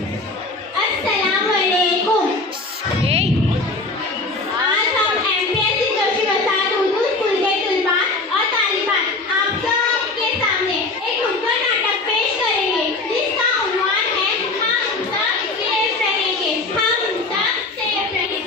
अस्सलामुअलैकुम। आज हम एमपीएससी जोशी वसाहत उर्दू स्कूल के तलबा और तालिबात आप सबके सामने एक नुक्कड़ नाटक पेश करेंगे जिसका उन्वान है हम सब सेफ रहेंगे, हम सब सेफ रहेंगे।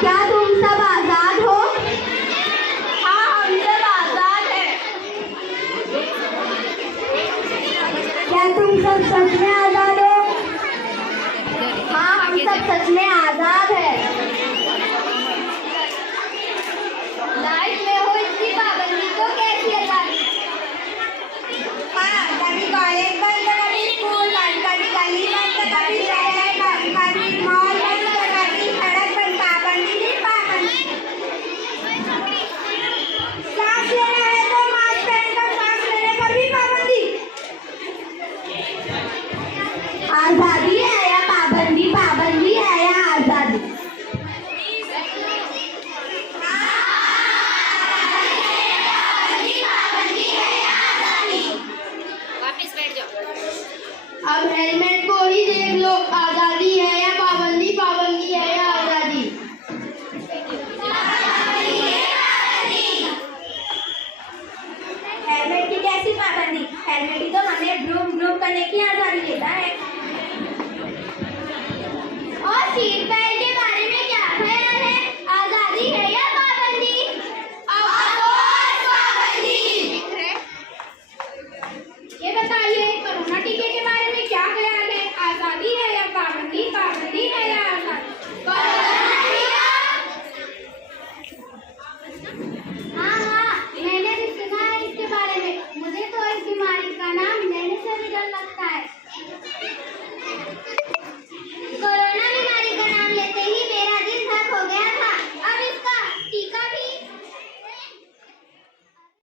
क्या तुम सब आजाद हो? हाँ, हम सब आजाद हैं। क्या तुम सब सच में आजाद हो? हाँ, हम सब सच में आजाद हैं।